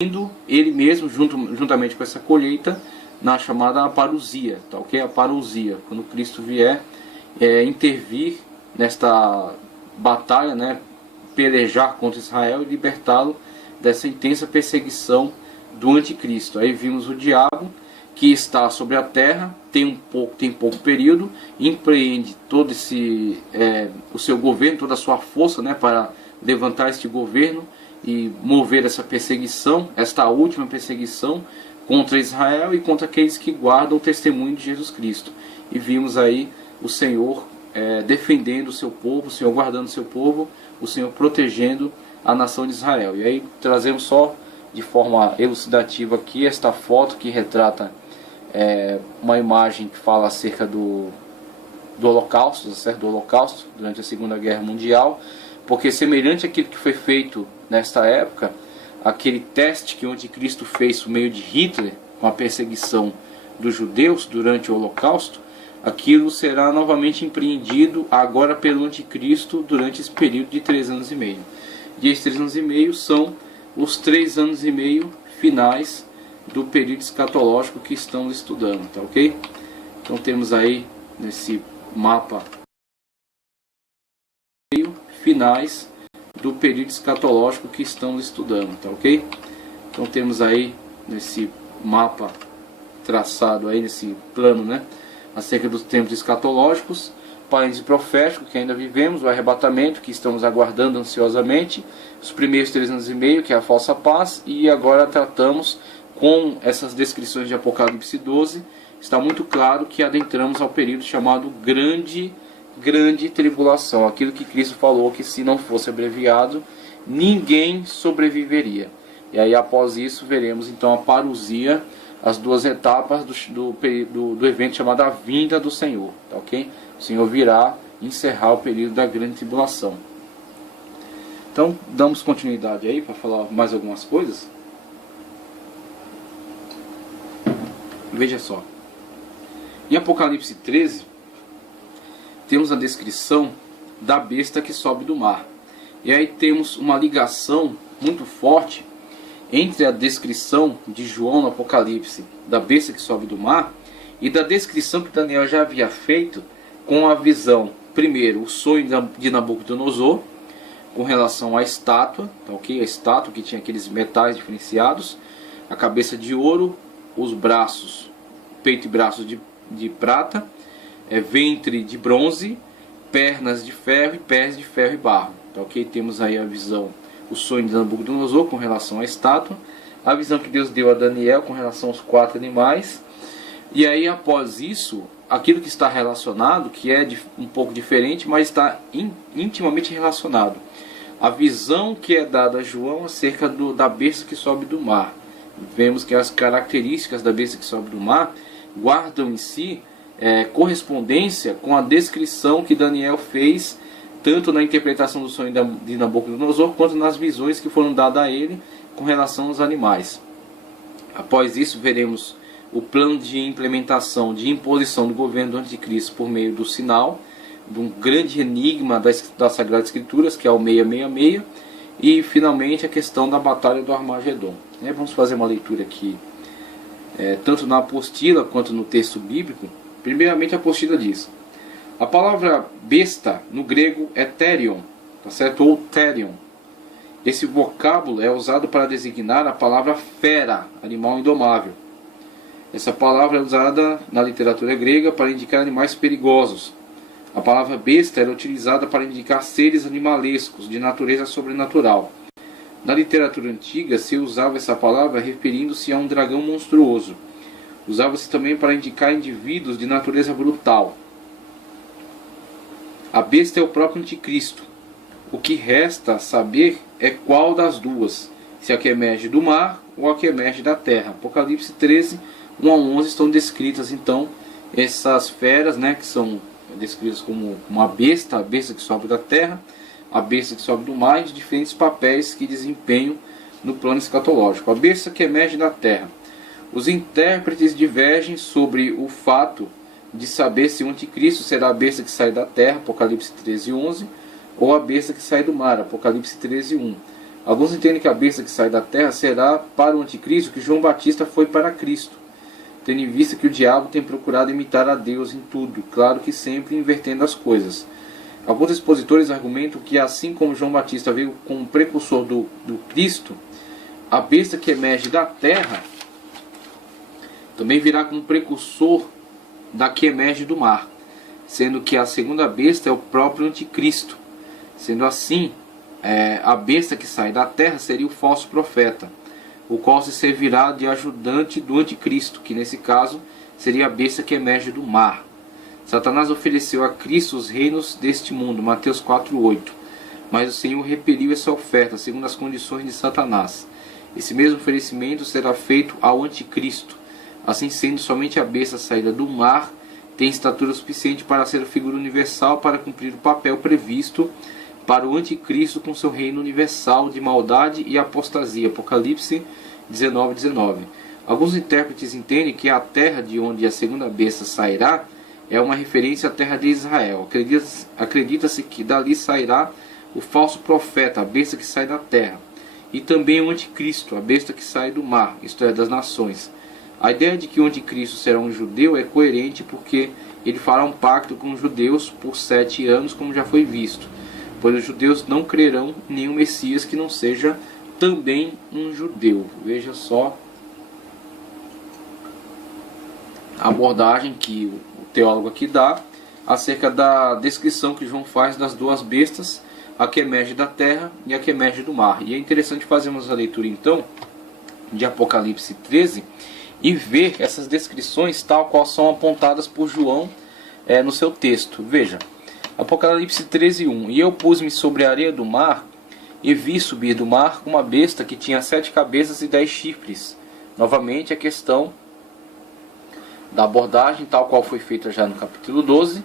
ele mesmo, juntamente com essa colheita, na chamada parousia, tá ok? A parousia, quando Cristo vier intervir nesta batalha, né, pelejar contra Israel e libertá-lo dessa intensa perseguição do anticristo. Aí vimos o diabo, que está sobre a terra, tem pouco período, empreende todo o seu governo, toda a sua força, né, para levantar este governo e mover essa perseguição, esta última perseguição contra Israel e contra aqueles que guardam o testemunho de Jesus Cristo. E vimos aí o Senhor defendendo o seu povo, o Senhor guardando o seu povo, o Senhor protegendo a nação de Israel. E aí trazemos só de forma elucidativa aqui esta foto que retrata uma imagem que fala acerca do Holocausto, certo? Do Holocausto durante a Segunda Guerra Mundial, porque semelhante àquilo que foi feito nesta época, aquele teste que o anticristo fez por meio de Hitler, com a perseguição dos judeus durante o Holocausto, aquilo será novamente empreendido agora pelo anticristo durante esse período de 3 anos e meio. E esses 3 anos e meio são os 3 anos e meio finais do período escatológico que estamos estudando, tá ok? Então temos aí nesse mapa finais do período escatológico que estamos estudando, tá ok? Então temos aí nesse mapa traçado aí, nesse plano, né, acerca dos tempos escatológicos, parênteses profético que ainda vivemos, o arrebatamento que estamos aguardando ansiosamente, os primeiros 3 anos e meio, que é a falsa paz, e agora tratamos com essas descrições de Apocalipse 12, está muito claro que adentramos ao período chamado grande tribulação, aquilo que Cristo falou que se não fosse abreviado, ninguém sobreviveria. E aí após isso veremos então a parousia, as 2 etapas do evento chamado a vinda do Senhor, tá ok? O Senhor virá encerrar o período da grande tribulação. Então damos continuidade aí para falar mais algumas coisas. Veja só, em Apocalipse 13 temos a descrição da besta que sobe do mar. E aí temos uma ligação muito forte entre a descrição de João no Apocalipse da besta que sobe do mar e da descrição que Daniel já havia feito com a visão, primeiro, o sonho de Nabucodonosor com relação à estátua, tá ok? A estátua que tinha aqueles metais diferenciados, a cabeça de ouro, os braços, peito e braços de prata, ventre de bronze, pernas de ferro e pés de ferro e barro. Tá ok? Temos aí a visão, o sonho de Nabucodonosor com relação à estátua, a visão que Deus deu a Daniel com relação aos 4 animais, e aí após isso, aquilo que está relacionado, que é um pouco diferente, mas está intimamente relacionado. A visão que é dada a João acerca da besta que sobe do mar. Vemos que as características da besta que sobe do mar guardam em si correspondência com a descrição que Daniel fez, tanto na interpretação do sonho de Nabucodonosor, quanto nas visões que foram dadas a ele com relação aos animais. Após isso, veremos o plano de implementação, de imposição do governo do anticristo por meio do sinal, de um grande enigma das Sagradas Escrituras, que é o 666, e finalmente a questão da batalha do Armagedon. Vamos fazer uma leitura aqui, tanto na apostila quanto no texto bíblico. Primeiramente a apostila diz: a palavra besta no grego é therion, tá certo? Ou therion. Esse vocábulo é usado para designar a palavra fera, animal indomável. Essa palavra é usada na literatura grega para indicar animais perigosos. A palavra besta era utilizada para indicar seres animalescos de natureza sobrenatural. Na literatura antiga se usava essa palavra referindo-se a um dragão monstruoso. Usava-se também para indicar indivíduos de natureza brutal. A besta é o próprio anticristo. O que resta saber é qual das duas, se a que emerge do mar ou a que emerge da terra. Apocalipse 13, 1 a 11 estão descritas então essas feras, que são descritas como uma besta, a besta que sobe da terra, a besta que sobe do mar, e os diferentes papéis que desempenham no plano escatológico. A besta que emerge da terra. Os intérpretes divergem sobre o fato de saber se o anticristo será a besta que sai da terra, Apocalipse 13, 11, ou a besta que sai do mar, Apocalipse 13, 1. Alguns entendem que a besta que sai da terra será para o anticristo que João Batista foi para Cristo, tendo em vista que o diabo tem procurado imitar a Deus em tudo, claro que sempre invertendo as coisas. Alguns expositores argumentam que assim como João Batista veio como precursor do Cristo, a besta que emerge da terra também virá como precursor da que emerge do mar, sendo que a segunda besta é o próprio anticristo. Sendo assim, a besta que sai da terra seria o falso profeta, o qual se servirá de ajudante do anticristo, que nesse caso seria a besta que emerge do mar. Satanás ofereceu a Cristo os reinos deste mundo, Mateus 4:8, mas o Senhor repeliu essa oferta, segundo as condições de Satanás. Esse mesmo oferecimento será feito ao anticristo. Assim sendo, somente a besta saída do mar tem estatura suficiente para ser a figura universal para cumprir o papel previsto para o anticristo com seu reino universal de maldade e apostasia. Apocalipse 19:19. Alguns intérpretes entendem que a terra de onde a segunda besta sairá é uma referência à terra de Israel. Acredita-se que dali sairá o falso profeta, a besta que sai da terra, e também o anticristo, a besta que sai do mar, isto é, das nações. A ideia de que o anticristo será um judeu é coerente porque ele fará um pacto com os judeus por 7 anos, como já foi visto, pois os judeus não crerão em nenhum Messias que não seja também um judeu. Veja só a abordagem que o teólogo aqui dá acerca da descrição que João faz das duas bestas, a que emerge da terra e a que emerge do mar. E é interessante fazermos a leitura então de Apocalipse 13 e ver essas descrições tal qual são apontadas por João no seu texto. Veja, Apocalipse 13:1. E eu pus-me sobre a areia do mar e vi subir do mar uma besta que tinha 7 cabeças e 10 chifres. Novamente a questão da abordagem tal qual foi feita já no capítulo 12.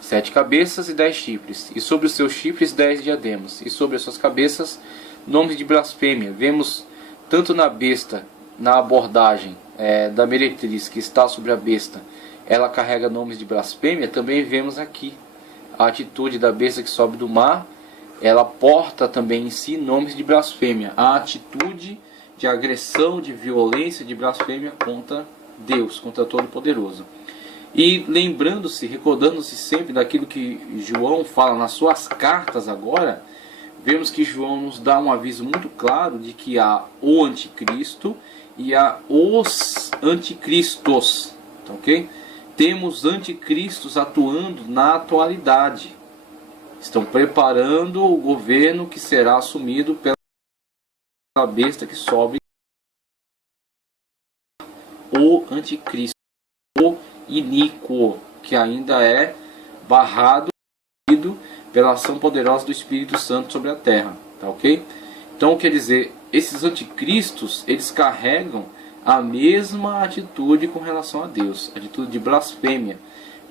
7 cabeças e 10 chifres, e sobre os seus chifres 10 diademas, e sobre as suas cabeças nomes de blasfêmia. Vemos tanto na besta, na abordagem da meretriz que está sobre a besta, ela carrega nomes de blasfêmia. Também vemos aqui a atitude da besta que sobe do mar, ela porta também em si nomes de blasfêmia, a atitude de agressão, de violência, de blasfêmia contra Deus, contra Todo-Poderoso. E lembrando-se, recordando-se sempre daquilo que João fala nas suas cartas agora, vemos que João nos dá um aviso muito claro de que há o anticristo e há os anticristos, tá, ok? Temos anticristos atuando na atualidade, estão preparando o governo que será assumido pela besta que sobe, o anticristo, o iníquo, que ainda é barrado pela ação poderosa do Espírito Santo sobre a terra, tá, ok? Então, quer dizer, esses anticristos, eles carregam a mesma atitude com relação a Deus, atitude de blasfêmia.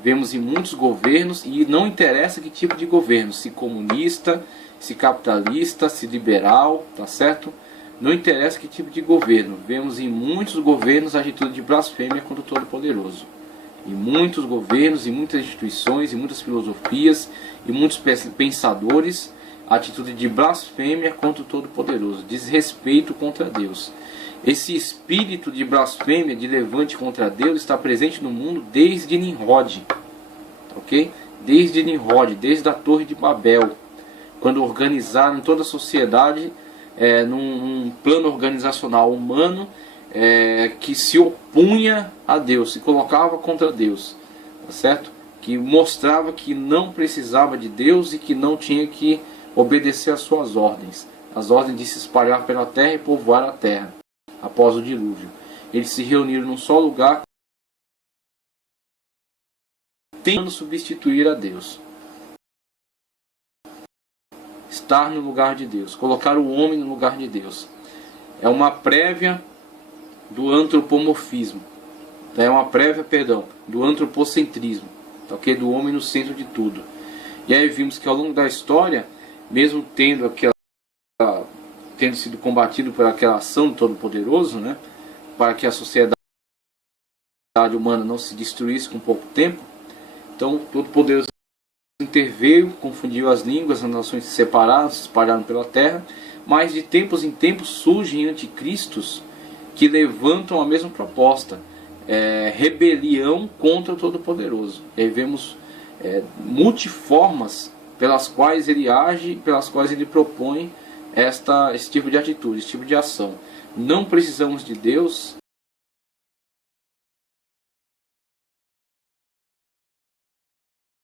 Vemos em muitos governos, e não interessa que tipo de governo, se comunista, se capitalista, se liberal, tá certo? Não interessa que tipo de governo, vemos em muitos governos a atitude de blasfêmia contra o Todo-Poderoso. Em muitos governos, em muitas instituições, em muitas filosofias, e muitos pensadores, a atitude de blasfêmia contra o Todo-Poderoso, desrespeito contra Deus. Esse espírito de blasfêmia, de levante contra Deus, está presente no mundo desde Nimrod, ok? Desde Nimrod, desde a Torre de Babel, quando organizaram toda a sociedade num plano organizacional humano que se opunha a Deus, se colocava contra Deus, tá certo? Que mostrava que não precisava de Deus e que não tinha que obedecer às suas ordens, as ordens de se espalhar pela terra e povoar a terra após o dilúvio. Eles se reuniram num só lugar, tentando substituir a Deus, estar no lugar de Deus, colocar o homem no lugar de Deus. É uma prévia do antropomorfismo, do antropocentrismo, okay? Do homem no centro de tudo. E aí vimos que ao longo da história, mesmo tendo sido combatido por aquela ação do Todo-Poderoso, né, para que a sociedade humana não se destruísse com pouco tempo, então o Todo-Poderoso interveio, confundiu as línguas, as nações se separaram, se espalharam pela terra, mas de tempos em tempos surgem anticristos que levantam a mesma proposta, rebelião contra o Todo-Poderoso. E aí vemos multiformas pelas quais ele age, pelas quais ele propõe esse tipo de atitude, esse tipo de ação. Não precisamos de Deus